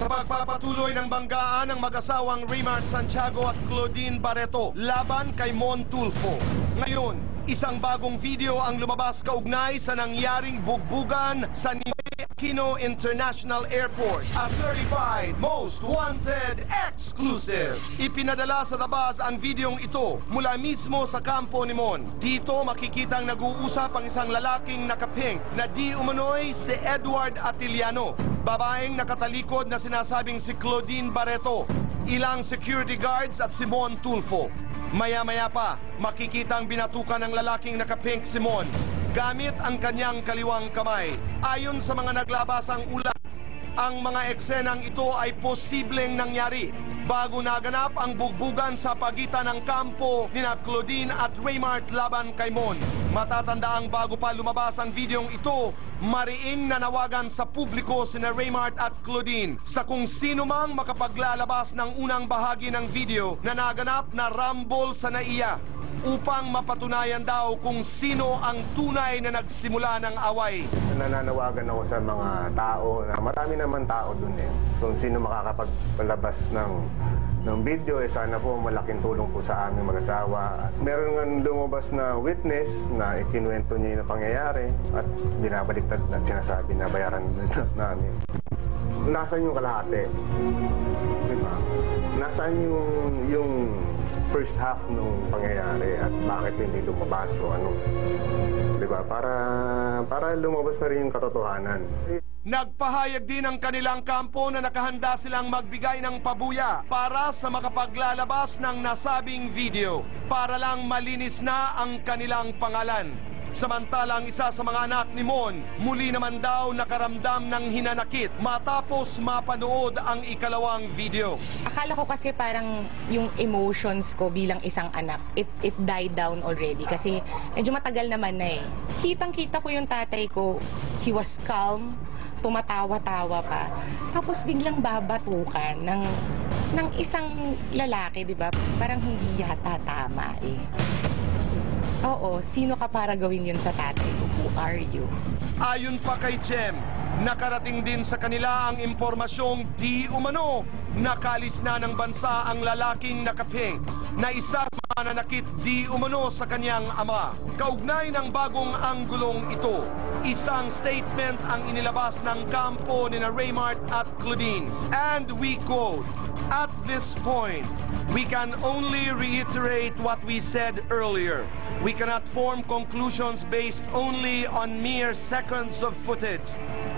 Sa pagpapatuloy ng banggaan ng mag-asawang Raymart Santiago at Claudine Barreto laban kay Mon Tulfo. Ngayon, isang bagong video ang lumabas kaugnay sa nangyaring bugbugan sa Ninoy Aquino International Airport. A certified most wanted exclusive. Ipinadala sa labas ang videong ito mula mismo sa kampo ni Mon. Dito makikitang nag-uusap ang isang lalaking nakapink na di umano'y si Edward Atiliano. Babaeng nakatalikod na sinasabing si Claudine Barreto, ilang security guards at si Mon Tulfo. Maya-maya pa, makikitang binatukan ng lalaking nakapink si Mon gamit ang kanyang kaliwang kamay. Ayon sa mga naglabasang ulat, ang mga eksenang ito ay posibleng nangyari bago naganap ang bugbugan sa pagitan ng kampo ni Claudine at Raymart laban kay Mon. Matatandaang bago pa lumabas ang videong ito, mariing nanawagan sa publiko sina Raymart at Claudine sa kung sino mang makapaglalabas ng unang bahagi ng video na naganap na rumble sa NAIA upang mapatunayan daw kung sino ang tunay na nagsimula ng away. Nananawagan ako sa mga tao, na marami naman tao dun eh. Kung sino makakapagpalabas ng video, sana po malaking tulong po sa aming mag-asawa. Meron nga lumabas na witness na ikinuwento niya yung pangyayari at binabaliktad na sinasabi na bayaran namin. Nasaan yung kalahati? Diba? Nasaan yung first half nung pangyayari at bakit hindi lumabas o ano? Diba? Para lumabas na rin yung katotohanan. Nagpahayag din ang kanilang kampo na nakahanda silang magbigay ng pabuya para sa makapaglalabas ng nasabing video para lang malinis na ang kanilang pangalan. Samantalang isa sa mga anak ni Mon, muli naman daw nakaramdam ng hinanakit matapos mapanood ang ikalawang video. Akala ko kasi parang yung emotions ko bilang isang anak, it died down already kasi medyo matagal naman na eh. Kitang-kita ko yung tatay ko, he was calm, tumatawa-tawa pa. Tapos biglang babatukan ng isang lalaki, di ba? Parang hindi yata tama eh. Oo, sino ka para gawin yun sa tatay ko? Who are you? Ayon pa kay Jem, nakarating din sa kanila ang impormasyong di umano nakalis na ng bansa ang lalaking nakapink na isa sa mananakit di umano sa kanyang ama. Kaugnay ng bagong anggulong ito, isang statement ang inilabas ng kampo ni Raymart at Claudine. And we quote, "At this point, we can only reiterate what we said earlier. We cannot form conclusions based only on mere seconds of footage,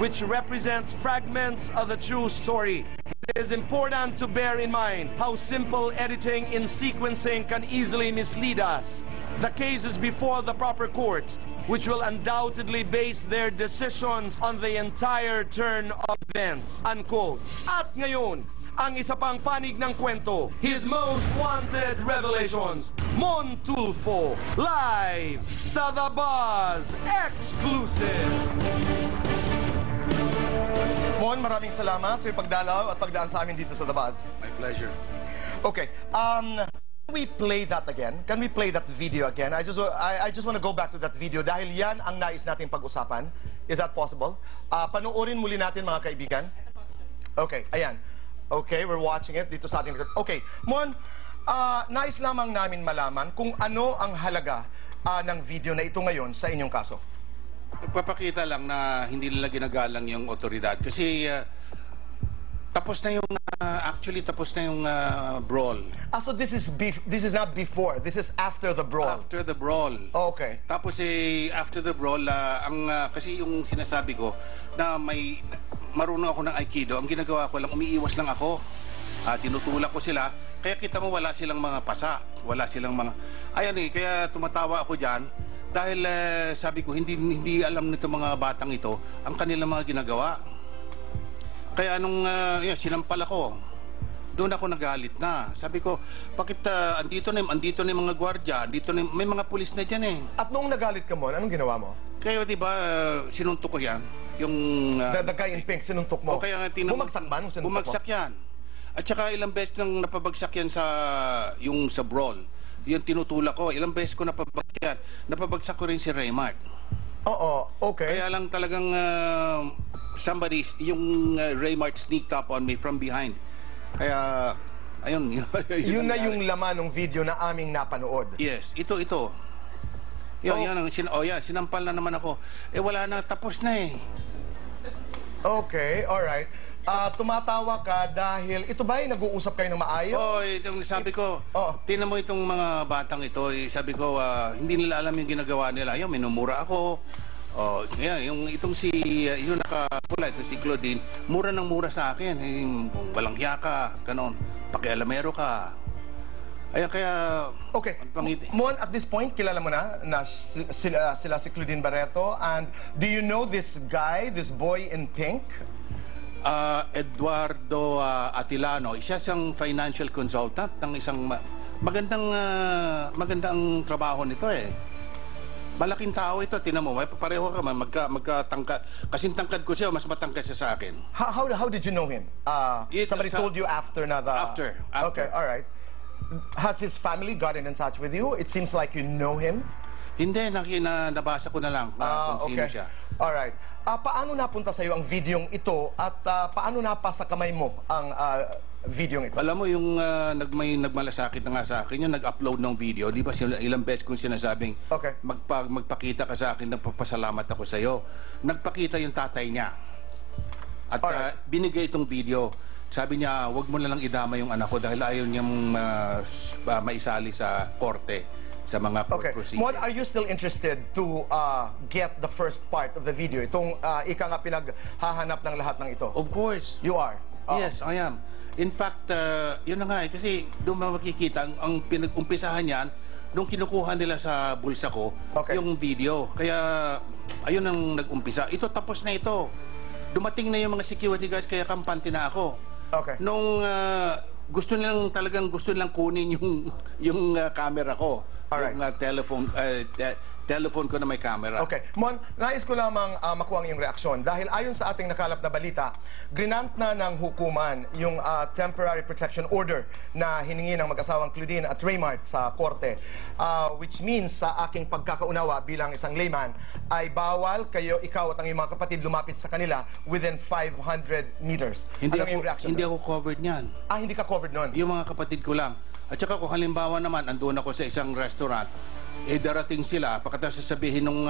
which represents fragments of the true story. It is important to bear in mind how simple editing in sequencing can easily mislead us. The case is before the proper courts, which will undoubtedly base their decisions on the entire turn of events." Unquote. At ngayon, ang isa pang panig ng kwento, his most wanted revelations, Mon Tulfo, live sa The Buzz Exclusive. Mon, maraming salamat sa iyong pagdalaw at pagdaan sa amin dito sa The Buzz. My pleasure. Okay, can we play that again? Can we play that video again? I just want to go back to that video dahil yan ang nais nating pag-usapan. Is that possible? Panoorin muli natin mga kaibigan. Okay, ayan. Okay, we're watching it dito sa ating... Okay, Mon, nais lamang namin malaman kung ano ang halaga ng video na ito ngayon sa inyong kaso. Nagpapakita lang na hindi nila ginagalang yung otoridad kasi tapos na yung actually tapos na yung brawl. So this is not before, this is after the brawl. After the brawl. Oh, okay. Tapos after the brawl kasi yung sinasabi ko na may marunong ako ng Aikido, ang ginagawa ko lang umiiwas lang ako. Tinutulak ko sila. Kaya kita mo wala silang mga pasa, wala silang mga ayan kaya tumatawa ako diyan dahil sabi ko hindi alam nito mga batang ito ang kanilang mga ginagawa. Kaya nung sinampal ako, doon ako nagalit na. Sabi ko, bakit andito na yung mga gwardiya, may mga pulis na diyan eh. At noong nagalit ka mo, anong ginawa mo? Kaya di ba sinuntok ko yan, yung the guy in pink sinuntok mo. O kaya bumagsak ba nung sinuntok mo? Bumagsak yan. At saka ilang beses nang napabagsak yan sa brawl. Yung tinutulak ko, ilang beses ko napabagsak yan. Napabagsak ko rin si Raymart. Oo, okay. Kaya lang talagang yung Raymart sneaked up on me from behind. Kaya, ayun. Yun na yung laman ng video na aming napanood. Yes, ito. Sinampal na naman ako. Wala na, tapos na eh. Okay, alright. Tumatawa ka dahil, ito ba yung nag-uusap kayo ng maayos? Itong sabi ko, tinan mo itong mga batang ito, sabi ko, hindi nila alam yung ginagawa nila. Ayun, minumura ako. Itong yung nakapula, itong si Claudine, mura ng mura sa akin. Walang hiya ka, ganon. Pakialamero ka. Kaya... Okay. Mon, at this point, kilala mo na sila si Claudine Barreto. And do you know this guy, this boy in pink? Eduardo Atilano, isa siyang financial consultant ng isang magandang trabaho nito eh. Malaking tao ito, tinan mo, pareho ka, magkatangkad. Kasing tangkad ko siya, mas matangkad siya sa akin. How did you know him? Somebody told you after na the... After. Okay, all right. Has his family gotten in touch with you? It seems like you know him. Hindi, nabasa ko na lang kung sino siya. All right. Paano napunta sa iyo ang videong ito at paano napasa kamay mo ang videong ito? Alam mo yung may nagmalasakit na nga sa akin, yung nag-upload ng video, di ba ilang beses kong sinasabing magpakita ka sa akin, nagpapasalamat ako sa iyo. Nagpakita yung tatay niya. At binigay itong video. Sabi niya, wag mo na lang idama yung anak ko dahil ayaw niyang maisali sa korte. Sa mga proceedings. Mon, are you still interested to get the first part of the video? Itong ika nga pinaghahanap ng lahat ng ito. Of course. You are? Yes, I am. In fact, yun na nga kasi doon makikita, ang pinag-umpisahan yan, nung kinukuha nila sa bulsa ko, yung video. Kaya, ayun ang nag-umpisa. Ito, tapos na ito. Dumating na yung mga security guys, kaya kampante na ako. Nung gusto nilang kunin yung camera ko. Alright. Yung telephone ko na may camera. Okay. Mon, nais ko lamang makuha ang iyong reaksyon. Dahil ayon sa ating nakalap na balita, grinant na ng hukuman yung temporary protection order na hiningi ng mag-asawang Claudine at Raymart sa korte. Which means, sa aking pagkakaunawa bilang isang layman, ay bawal ikaw at ang iyong mga kapatid lumapit sa kanila within 500 meters. Ano ang iyong reaksyon? Hindi ako covered niyan. Hindi ka covered nun? Yung mga kapatid ko lang. At saka kung halimbawa naman, andun ako sa isang restaurant, darating sila, pagkatapos sasabihin nung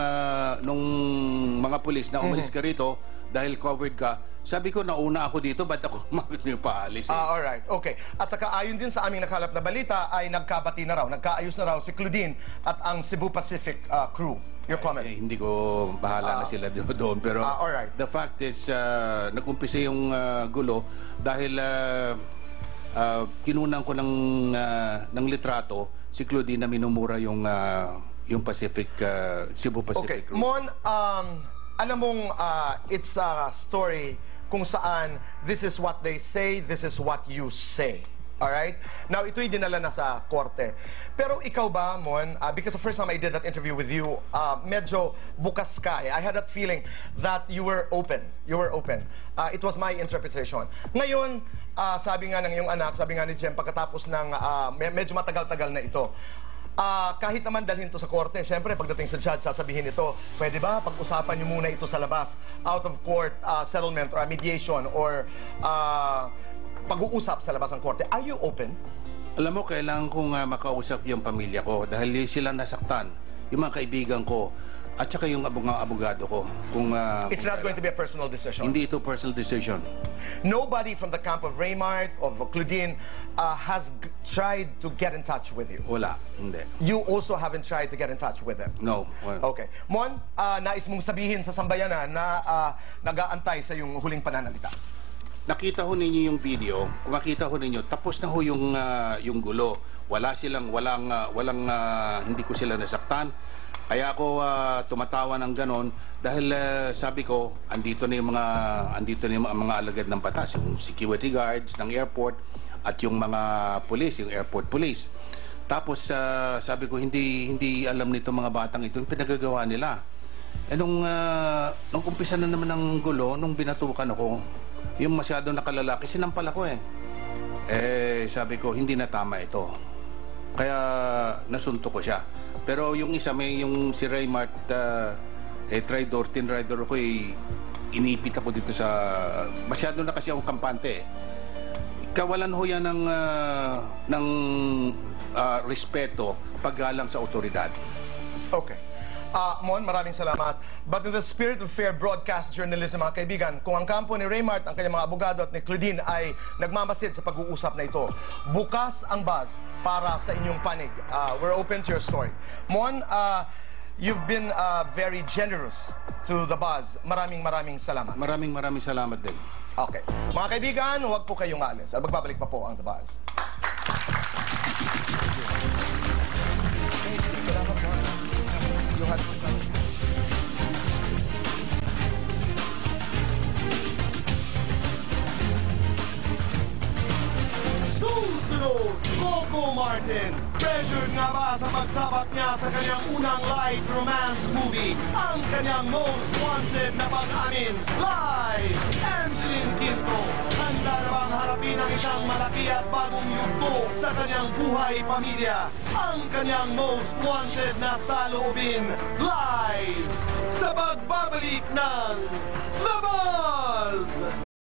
mga pulis na umalis ka rito dahil covered ka, sabi ko, nauna ako dito, ba't ako paalis? Alright, okay. At saka ayon din sa aming nakalap na balita, ay nagkabati na raw, nagkaayos na raw si Claudine at ang Cebu Pacific crew. Your comment? Hindi ko bahala na sila doon, pero alright. The fact is, nag-umpisa yung gulo dahil... kinunan ko ng litrato si Claudine na minumura yung Cebu Pacific Group. Mon, alam mong it's a story kung saan this is what they say, this is what you say. Alright? Now, ito'y dinala na sa korte. Pero ikaw ba, Mon, because the first time I did that interview with you, medyo bukas ka. I had that feeling that you were open. You were open. It was my interpretation. Ngayon, sabi nga ng iyong anak, sabi nga ni Jem, pagkatapos ng medyo matagal-tagal na ito, kahit naman dalhin to sa korte, syempre pagdating sa judge, sasabihin ito, pwede ba pag-usapan niyo muna ito sa labas, out of court settlement or mediation or pag-uusap sa labas ng korte. Are you open? Alam mo, kailangan kong makausap yung pamilya ko dahil sila nasaktan, yung mga kaibigan ko, at saka yung abogado ko. It's not going to be a personal decision? Hindi ito personal decision. Nobody from the camp of Raymart, of Claudine, has tried to get in touch with you? Wala, hindi. You also haven't tried to get in touch with them? No. Okay. Mon, nais mong sabihin sa sambayanan na nag-aantay sa yung huling pananalita? Nakita ho ninyo yung video, kung makita ho ninyo, tapos na ho yung gulo. Hindi ko sila nasaktan. Kaya ako tumatawa ng ganon dahil sabi ko, andito na yung mga alagad ng batas, yung security guards ng airport at yung mga police, yung airport police. Tapos sabi ko, hindi alam nito mga batang ito yung pinagagawa nila. Nung umpisa na naman ng gulo, nung binatukan ako, yung masyadong nakalalaki, sinampal ako sabi ko, hindi na tama ito. Kaya nasunto ko siya. Pero yung isa, yung si Raymart, tinrider ako inipit ako dito sa... Masyado na kasi ako kampante eh. Kawalan ho yan ng respeto, paggalang sa otoridad. Okay. Mon, maraming salamat. But in the spirit of fair broadcast journalism, mga kaibigan, kung ang kampo ni Raymart, ang kanyang mga abogado at ni Claudine ay nagmamasid sa pag-uusap na ito, bukas ang buzz para sa inyong panig. We're open to your story. Mon, you've been very generous to the buzz. Maraming salamat. Maraming salamat din. Okay. Mga kaibigan, huwag po kayong aalis. At magbabalik pa po ang The Buzz. Salamat po. You had fun. Susunod, Coco Martin. Pressured nga ba sa pagsabak niya sa kanyang unang live romance movie, ang kanyang most wanted na pag-amin, live! Angeline Quinto, handa na bang harapin ang isang malaki at bagong yugto sa kanyang buhay-pamilya? Ang kanyang most wanted na saloobin, live! Sa pagbabalik ng